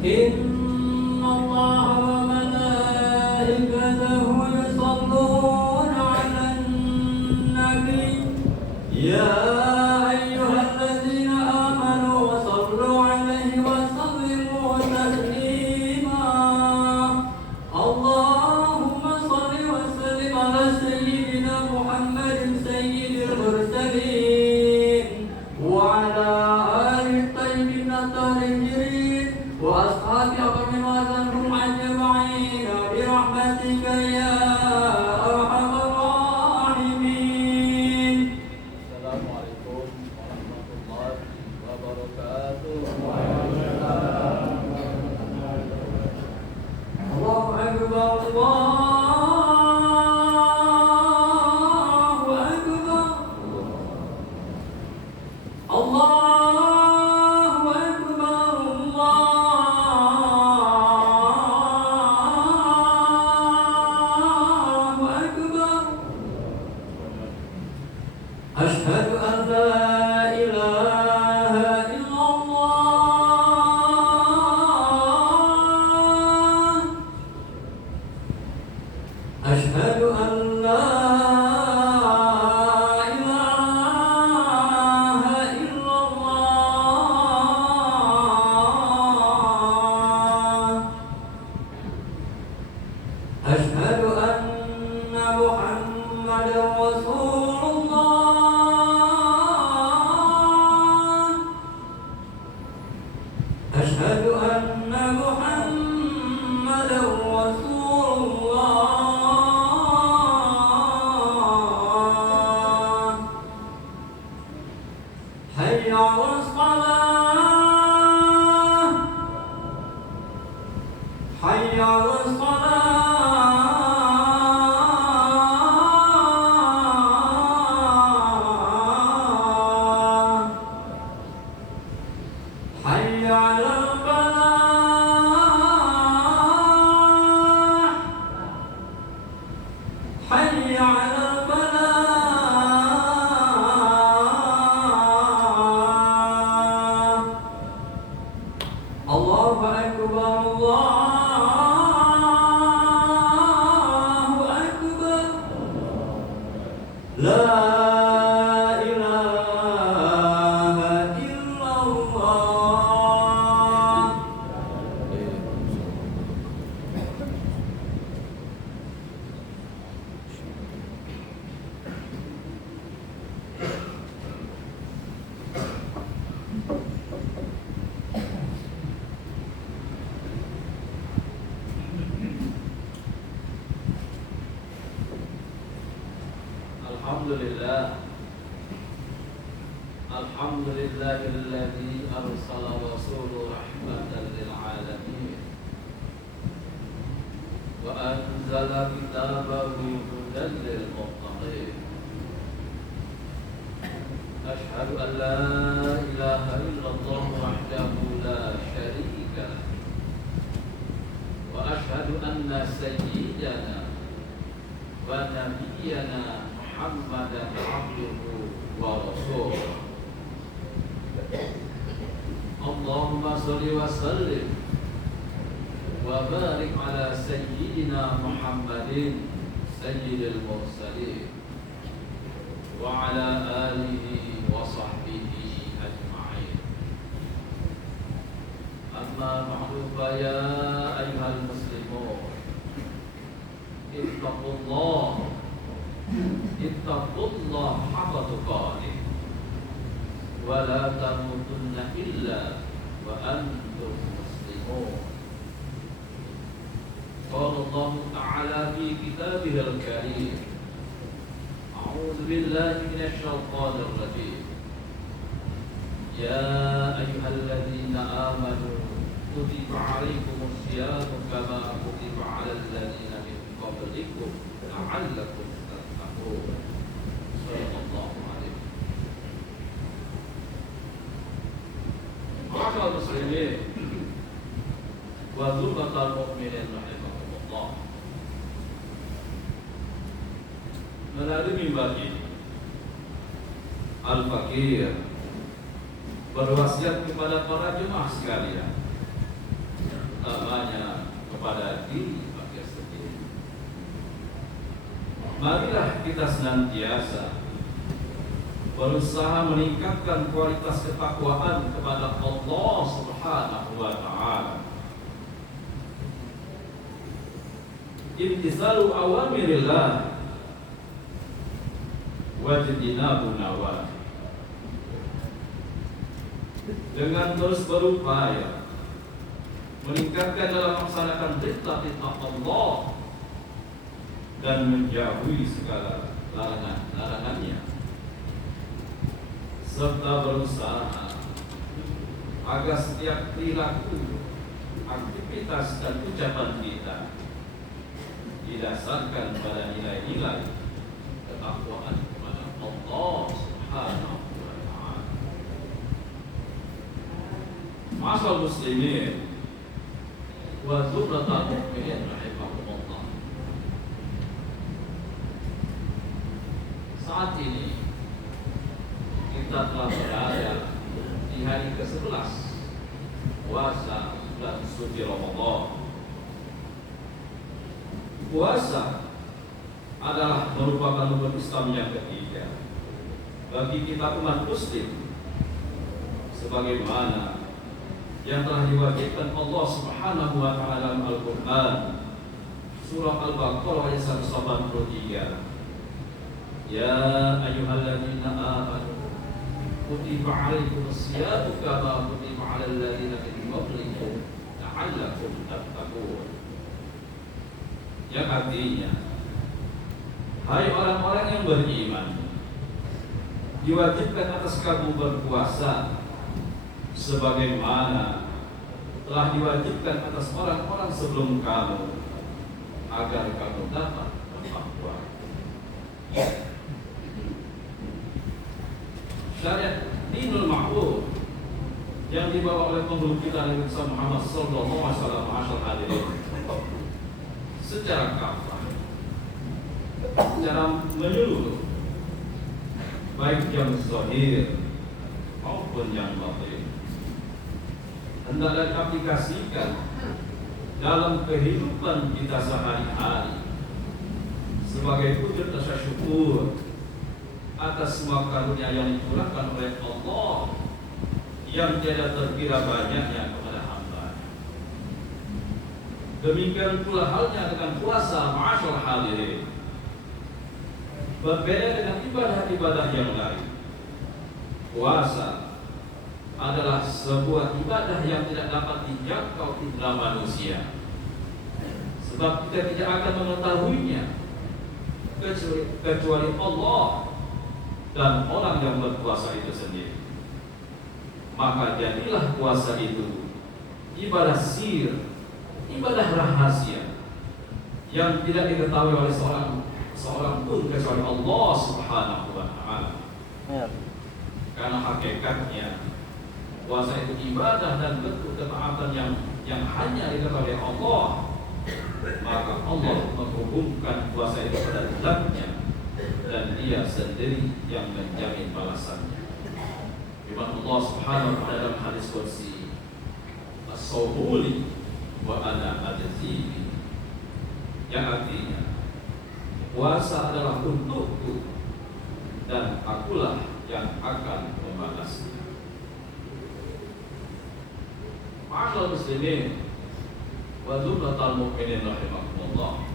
إن الله وملائكته يصلون على النبي يا أيها الذين آمنوا صلوا عليه وسلموا تسليما اللهم صل وسلم على سيدنا محمد سيد المرسلين وعلى آله الطيبين الطاهرين وأصحاب أكرم وأذنهم أجمعين برحمتك يا أرحم الراحمين. السلام عليكم ورحمة الله وبركاته. الله أكبر الله أكبر الله أشهد أن لا إله إلا الله أشهد أن لا إله إلا الله أشهد أن محمدا رسول الله أشهد أن محمدا رسول الله حي على الصلاة حي على الصلاة حي على الفلاح حي على الفلاح الله أكبر الله أكبر لا إله إلا الله. Alhamdulillah Alhamdulillahilladzi arsala rasulahu rahmatan lil alamin wa anzala kitabahu hudan lil muttaqin Ashhadu an la ilaha illallah wahdahu la syarika lah wa ashhadu anna sayyidana wa nabiyyana Muhammadan abduhu wa rasuluh. Allahumma salli wa sallim wa barik ala sayyidina Muhammadin sayyidil mursalin wa ala alihi wa sahbihi ajma'in. Amma ba'du fa ya ayyuhal muslimun ittaqullah haqqa tuqatih wa la tamutunna illa wa antum muslimun. Qala Allah Ta'ala fi kitabihil karim A'udzu billahi minasy syaithanir rajim Ya ayyuhalladzina amanu kutiba 'alaikumus syiyamu kama kutiba 'alal ladzina min qablikum la'allakum tattaqun. Sallallahu alaihi Ma'asyiral muslimin wa zumratal mu'minin rahimahumullah. Melalui mimbar ini Al-Fakir berwasiat kepada para jemaah sekalian utamanya kepada diri kita sendiri. Marilah kita senantiasa berusaha meningkatkan kualitas ketakwaan kepada Allah Subhanahu wa Ta'ala. Imtithalu awamirillah wajtinabu nawahi. Dengan terus berupaya meningkatkan dalam melaksanakan perintah-perintah Allah dan menjauhi segala larangan-larangannya, serta berusaha agar setiap perilaku, aktivitas dan ucapan kita didasarkan pada nilai-nilai ketakwaan kepada Allah Subhanahu wa Ta'ala. Ma'asyiral muslimin wa zumratal mu'minin rahimakumullah. Saat ini kita telah berada di hari ke-11 puasa bulan suci Ramadan. Puasa adalah merupakan rukun Islam yang ketiga bagi kita umat muslim, sebagaimana yang telah diwajibkan Allah Subhanahu wa Ta'ala dalam Al-Qur'an surah Al-Baqarah ayat 183. Ya ayyuhalladzina amanu kutiba 'alaikumus syiyamu kama kutiba 'alal ladzina min qablikum la'allakum tattaqun. Yang artinya, hai orang-orang yang beriman, diwajibkan atas kamu berpuasa sebagaimana telah diwajibkan atas orang-orang sebelum kamu, agar kamu dapat bertakwa. Syariat Dinul Ma'ruf yang dibawa oleh pemburu kita Nabi Muhammad sallallahu alaihi wasallam hadirin secara kafah, secara menyeluruh, baik yang zahir maupun yang batin, hendaklah diaplikasikan dalam kehidupan kita sehari-hari sebagai wujud rasa syukur atas semua karunia yang dicurahkan oleh Allah yang tiada terkira banyaknya kepada hamba. Demikian pula halnya dengan puasa, ma'asyiral hadirin. Berbeda dengan ibadah-ibadah yang lain, puasa adalah sebuah ibadah yang tidak dapat dijangkau indera manusia, sebab kita tidak akan mengetahuinya kecuali Allah dan orang yang berpuasa itu sendiri. Maka jadilah puasa itu ibadah sir, ibadah rahasia yang tidak diketahui oleh seorang pun kecuali Allah Subhanahu wa Ta'ala. Karena hakikatnya puasa itu ibadah dan bentuk ketaatan yang hanya diketahui Allah. Maka Allah menghubungkan puasa itu pada Zat-Nya dan Dia sendiri yang menjamin balasannya. Firman Allah Subhanahu wa Ta'ala dalam hadis qudsi, as-sawmu li wa ana ajzi, yang artinya puasa adalah untukku dan akulah yang akan membalasnya. Ma'asyiral muslimin wa zumratal mu'minin rahimakumullah.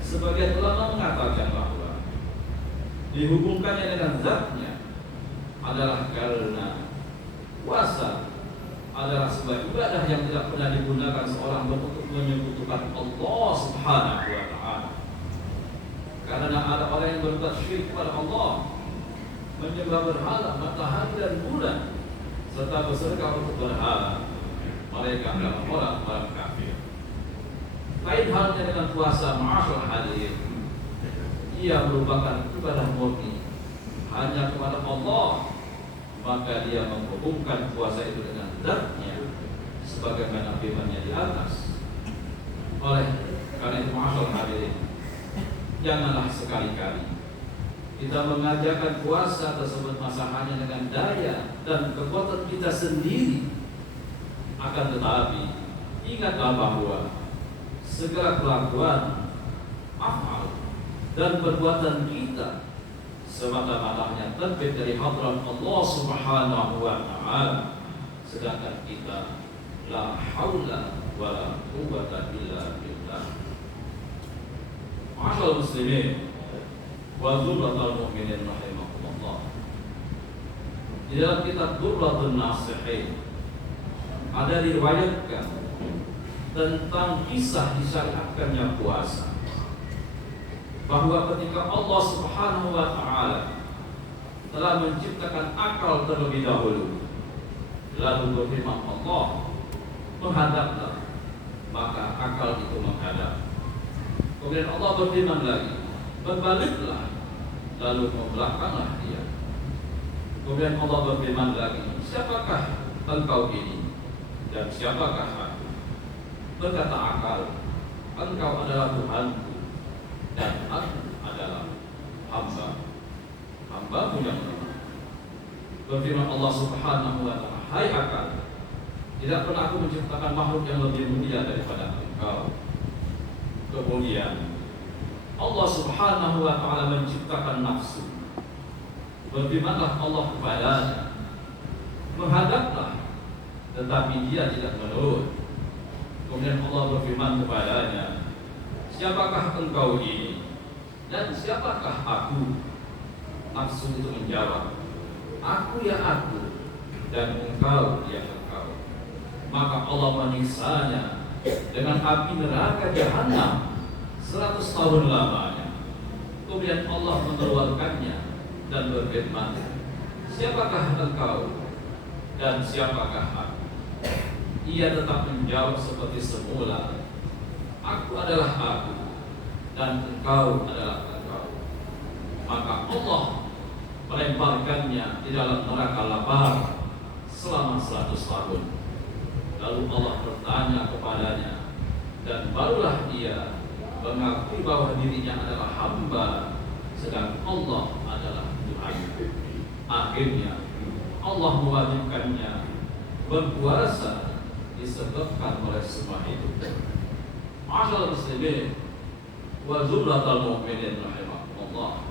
Sebagian ulama mengatakan bahwa dihubungkannya dengan Zat-Nya adalah karena puasa adalah sebuah ibadah yang tidak pernah digunakan seorang untuk menyekutukan Allah Subhanahu wa Ta'ala. Karena ada orang yang berbuat syirik kepada Allah, menyembah berhala, matahari dan bulan, serta bersedekah untuk berhala. Mereka adalah orang-orang kafir. Lain halnya dengan puasa, ma'asyiral hadirin. Ia merupakan ibadah murni hanya kepada Allah, maka dia menghubungkan puasa itu dengan Zat-Nya sebagaimana firman-Nya di atas. Oleh karena itu, ma'asyiral hadirin, janganlah sekali-kali kita mengajarkan puasa tersebut masa hanya dengan daya dan kekuatan kita sendiri. Akan tetapi ingatlah bahwa segala kelakuan, afal dan perbuatan kita semata-matanya terbit dari hadrat Allah Subhanahu wa Ta'ala, sedangkan kita la haula wa la quwwata illa billah. Ma'asyiral muslimin wa dzurratal mu'minin rahimakumullah. Di dalam kitab Durratun Nasihin ada diriwayatkan tentang kisah disyariatkannya puasa, bahwa ketika Allah Subhanahu wa Ta'ala telah menciptakan akal terlebih dahulu, lalu berfirman Allah, menghadaplah, maka akal itu menghadap. Kemudian Allah berfirman lagi, berbaliklah, lalu membelakanglah dia. Kemudian Allah berfirman lagi, siapakah engkau ini dan siapakah aku? Berkata akal, engkau adalah Tuhanku dan aku adalah hamba-Mu yang lemah. Berfirman Allah Subhanahu wa Ta'ala, hai akal, tidak pernah aku menciptakan makhluk yang lebih mulia daripada engkau. Kemudian Allah Subhanahu wa Ta'ala menciptakan nafsu. Berfirmanlah Allah kepadanya, menghadaplah, tetapi dia tidak menurut. Kemudian Allah berfirman kepadanya, siapakah engkau ini dan siapakah aku? Nafsu itu menjawab, aku ya aku dan engkau ya engkau. Maka Allah menyiksa dengan api neraka jahanam 100 tahun lamanya. Kemudian Allah mengeluarkannya dan berfirman, siapakah engkau dan siapakah aku? Ia tetap menjawab seperti semula, aku adalah aku dan engkau adalah engkau. Maka Allah melemparkannya di dalam neraka lapar selama 100 tahun. Lalu Allah bertanya kepadanya, dan barulah ia mengakui bahwa dirinya adalah hamba, sedang Allah adalah Tuhan. Akhirnya Allah mewajibkannya berpuasa disebabkan oleh semua itu. Ma'asyiral muslimin wa dzurratal mu'minin rahimakumullah.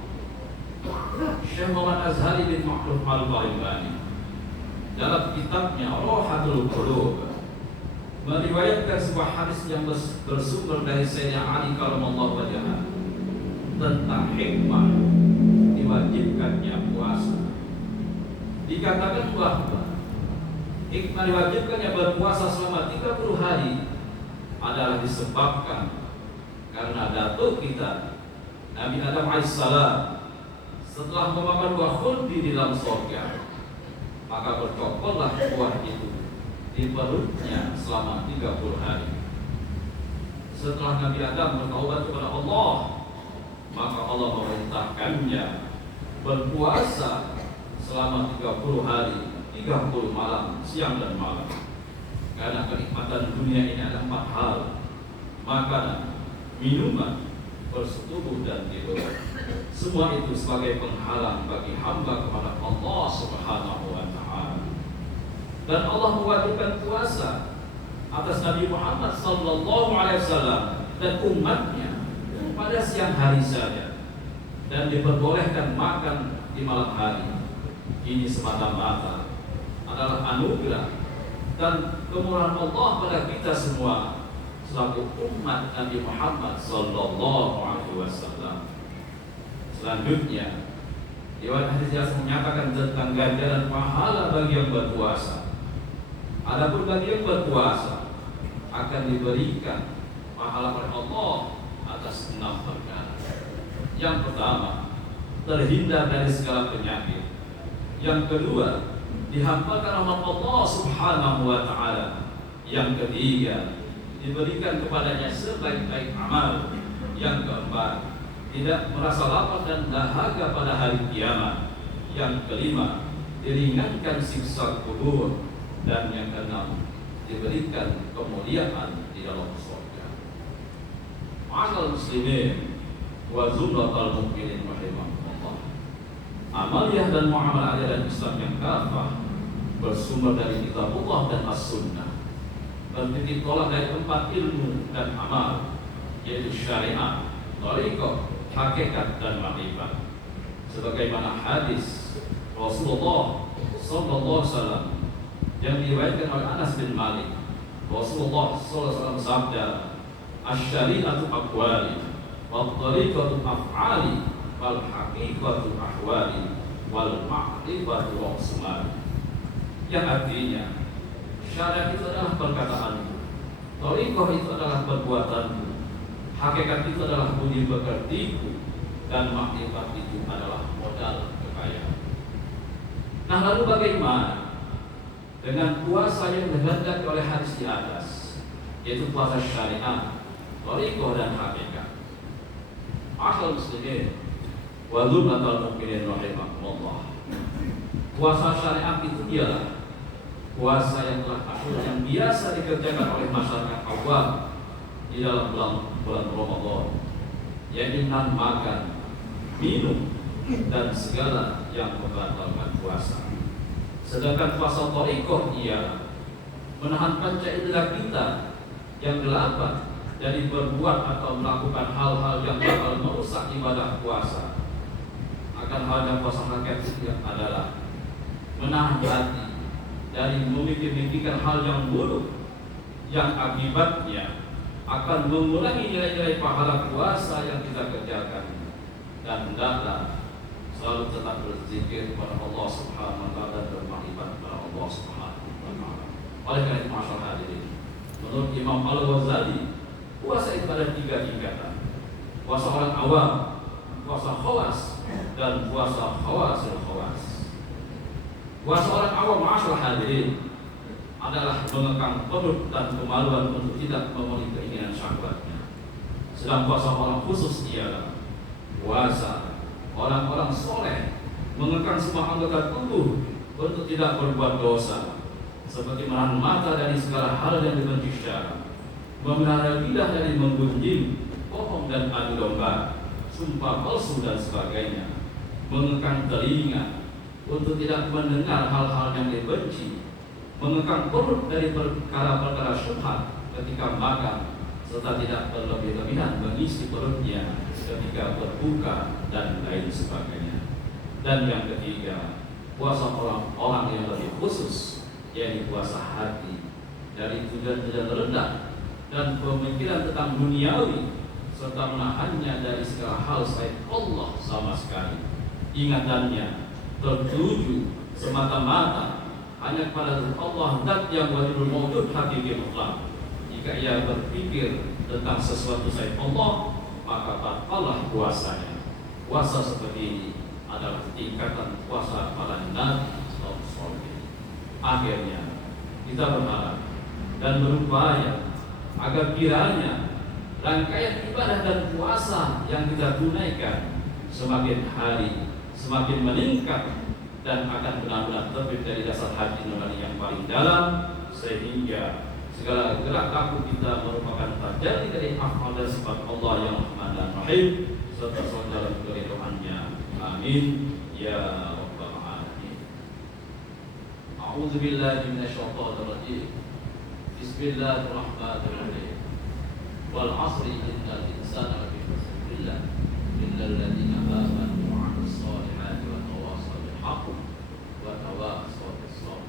Syekh Muhammad Azhari bin Makhluf Al-Ghalibani dalam kitabnya Rohatul Qulub meriwayatkan sebuah hadis yang bersumber dari Sayyidina Ali karramallahu wajhahu tentang hikmah diwajibkannya puasa. Dikatakan bahwa hikmah diwajibkannya berpuasa selama 30 hari adalah disebabkan karena datuk kita Nabi Adam alaihissalam setelah memakan buah khuldi di dalam surga, maka bercokollah buah itu di perutnya selama 30 hari. Setelah Nabi Adam bertaubat kepada Allah, maka Allah memerintahkannya berpuasa selama 30 hari, 30 malam, siang dan malam. Karena kenikmatan dunia ini ada 4 hal: makanan, minuman, bersetubuh dan tidur. Semua itu sebagai penghalang bagi hamba kepada Allah Subhanahu wa Ta'ala. Dan Allah mewajibkan puasa atas Nabi Muhammad sallallahu alaihi wasallam dan umatnya pada siang hari saja, dan diperbolehkan makan di malam hari. Ini semata-mata adalah anugerah dan kemurahan Allah pada kita semua selaku umat Nabi Muhammad sallallahu alaihi wasallam. Selanjutnya, riwayat hadis yang menyatakan tentang ganjaran pahala bagi yang berpuasa. Adapun bagi yang berpuasa akan diberikan pahala oleh Allah atas 6 perkara. Yang pertama, terhindar dari segala penyakit. Yang kedua, dihampakan rahmat Allah Subhanahu wa Ta'ala. Yang ketiga, diberikan kepadanya sebaik-baik amal. Yang keempat, tidak merasa lapar dan dahaga pada hari kiamat. Yang kelima, diringankan siksa kubur. Dan yang keenam, diberikan kemuliaan di dalam surga. Ma'asyiral muslimin wa dzurratal mu'minin rahimahumullah. Amaliyah dan muamalah ajaran Islam yang kafah bersumber dari kitabullah dan as-sunnah. bertitik tolak dari tempat ilmu dan amal, yaitu syariat, thariqah, hakikat dan makrifat. Sebagaimana hadis Rasulullah sallallahu alaihi wasallam yang diriwayatkan oleh Anas bin Malik, Rasulullah sallallahu alaihi wasallam bersabda, "Asy-syari'atu aqwali, wal thariqatu af'ali, wal haqiqatu ahwali, wal ma'rifatu uqsumali." Yang artinya syariat itu adalah perkataanmu, thariqah itu adalah perbuatanmu, hakikat itu adalah budi pekertiku, dan makrifat itu adalah modal kekayaan. Nah, lalu bagaimana dengan puasa yang dihendaki oleh hadis di atas, yaitu puasa syariat, thariqah dan hakikat? Asal muslimin wa dzurratul mukminin rahimakumullah. Puasa syariat itu ialah puasa yang telah masyhur yang biasa dikerjakan oleh masyarakat awam di dalam bulan Ramadan, yaitu menahan makan, minum, dan segala yang membatalkan puasa. Sedangkan puasa thariqah ialah menahan panca indera kita yang gelap dari berbuat atau melakukan hal-hal yang bakal merusak ibadah puasa. Akan hal yang puasa hakikat itu adalah menahan hati dari memikir-mikirkan hal yang buruk yang akibatnya akan mengurangi nilai-nilai pahala puasa yang kita kerjakan, dan hendaklah selalu tetap berzikir kepada Allah Subhanahu wa taala dan bermakrifat kepada Allah Subhanahu wa taala. Oleh karena itu, masyaallah hadirin, menurut Imam Al-Ghazali, puasa itu ada 3 tingkatan: puasa orang awam, puasa khawas, dan puasa khawasil khawas. Puasa orang awam, masyaallah hadirin, adalah mengekang perut dan kemaluan untuk tidak memenuhi keinginan syahwatnya. Sedang puasa orang khusus ialah puasa orang-orang soleh, mengekang semua anggota tubuh untuk tidak berbuat dosa, seperti menahan mata dari segala hal yang dibenci syara, memelihara lidah dari menggunjing, bohong dan adu domba, sumpah palsu dan sebagainya, mengekang telinga untuk tidak mendengar hal-hal yang dibenci, mengekang perut dari perkara-perkara syubhat ketika makan, serta tidak berlebih-lebihan mengisi perutnya ketika berbuka dan lain sebagainya. Dan yang ketiga, puasa orang-orang yang lebih khusus, yaitu puasa hati dari tujuan-tujuan rendah dan pemikiran tentang duniawi, serta menahannya dari segala hal selain Allah sama sekali. Ingatannya tertuju semata-mata hanya kepada Allah, zat yang wajibul mawjud hakiki mutlak. Jika ia berpikir tentang sesuatu selain Allah, maka batallah puasanya. Puasa seperti ini adalah tingkatan puasa para nabi dan salih. Akhirnya kita berharap dan berupaya agar kiranya rangkaian ibadah dan puasa yang kita tunaikan semakin hari semakin meningkat dan akan benar-benar terbit dari dasar hati nurani yang paling dalam, sehingga segala gerak takut kita merupakan terjadi dari afal dan sifat Allah yang Rahman dan Rahim, serta dalam keridhaannya. Amin ya rabbal alamin. A'udzu billahi minasyaitonir rajim. Bismillahirrahmanirrahim. Wal 'asri innal insana lafi khusr illa alladziina aamanu wa 'amilus shalihati wa tawassaw bil haqqi wa tawassaw bis sabr.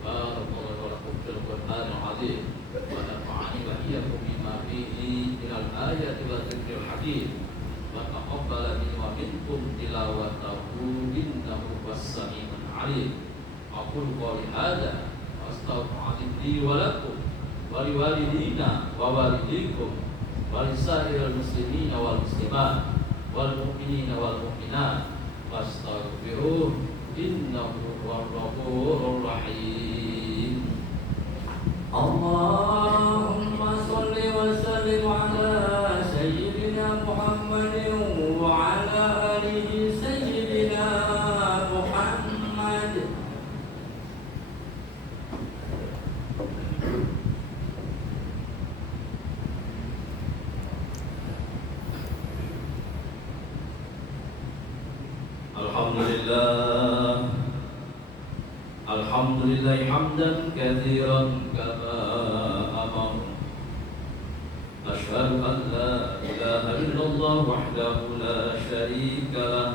Barakallahu lakum fil Qur'anil 'azim wa nafa'ani wa iyyakum bima fihi minal ayati wa dzikril hakim. Wa taqabbala minni wa minkum tilawatahu innahu was-sami'ul 'alim. Aqulu qawli hadza wa astaghfiru li wa lakum wa liwalidina wa walidikum wa lisairil muslimina wal muslimat wal mu'minina wal mu'minat fastaghfiruh innahu huwal ghafurur rahim. Allahumma shalli wa sallim ala sayyidina Muhammadin wa ala alihi sayyidina Muhammad. Alhamdulillah hamdan katsiran kama أمر أشهد أن لا إله إلا الله وحده لا شريك له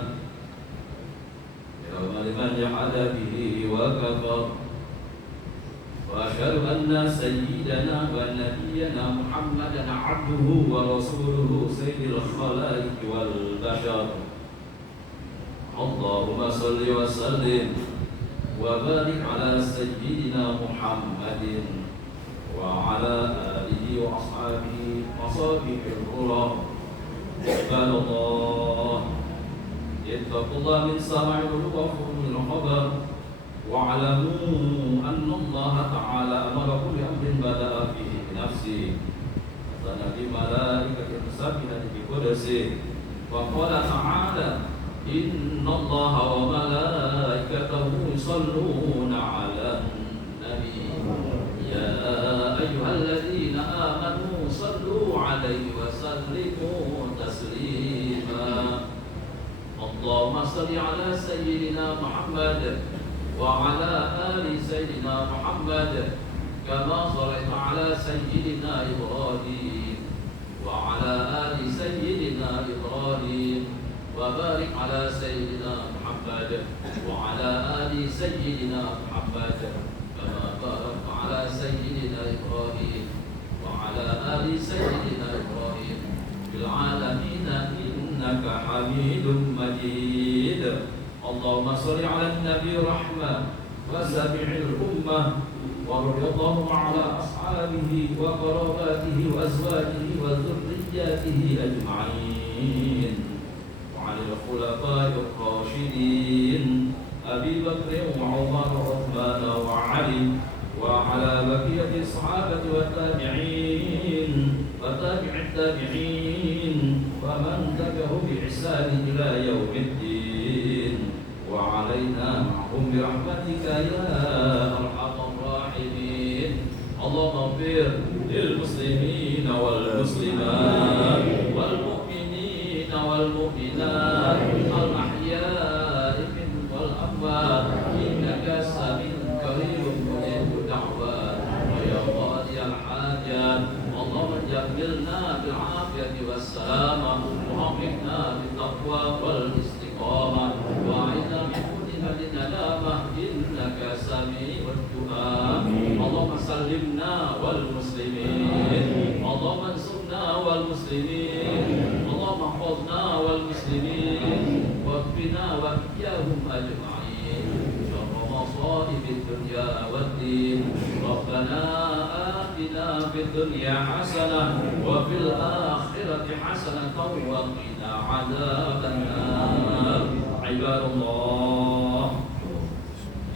يوم لمن جحد به وكفر وأشهد أن سيدنا ونبينا محمدا عبده ورسوله سيد الخلائق والبشر اللهم صل وسلم وبارك على سيدنا محمد وعلى آله وأصحابه وصحبه الكرام عباد الله اتقوا الله من سماع وفهم الخبر واعلموا أن الله تعالى أمر كل أمر بدأ فيه بنفسه وثنى بملائكة مسبحة بقدسه وقال تعالى إن الله وملائكته يصلون على النبي يا أيها الذين آمنوا صلوا عليه وسلموا تسليما اللهم صل على سيدنا محمد وعلى آل سيدنا محمد كما صليت على سيدنا إبراهيم وعلى آل سيدنا إبراهيم وبارك على سيدنا محمد وعلى آل سيدنا محمد كما باركت على سيدنا إبراهيم وعلى آل سيدنا إبراهيم في العالمين إنك حميد مجيد اللهم صل على النبي رحمة وسبع الأمة ورضي الله على أصحابه وقراباته وأزواجه وذرياته أجمعين وعلى الخلفاء الراشدين أبي بكر وعمر وعثمان وعلي وعلى بقية الصحابة والتابعين وتابع التابعين ومن تبعهم بإحسان إلى يوم الدين وعلينا معهم برحمتك يا أرحم الراحمين اللهم اغفر للمسلمين والمسلمات والمؤمنين والمؤمنات الأحياء منهم والأموات إنك سميع قريب مجيب الدعوات ويا قاضي الحاجات اللهم جبلنا بالعافية والسلامة وأمرنا بالتقوى والاستقامة وأعنا من كل الندامة إنك سميع الدعاء اللهم سلمنا والمسلمين اللهم انصرنا والمسلمين اللهم احفظنا والمسلمين واكفنا وإياهم أجمعين شر مصائب الدنيا والدين ربنا آتنا في الدنيا حسنة وفي الآخرة حسنة وقنا عذاب النار عباد الله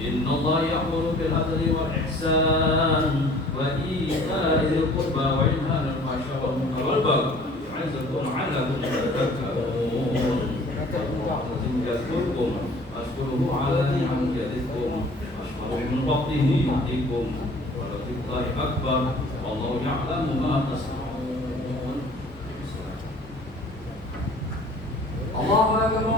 إن الله يأمر بالعدل والإحسان وإيتاء ذي القربى وينهى عن الفحشاء والمنكر والبغي يعظكم لعلكم تذكرون يذكركم أشكره على نعم يزدكم أشكره من فضله يؤتكم ولذكر الله أكبر والله يعلم ما تصنعون الله أكبر.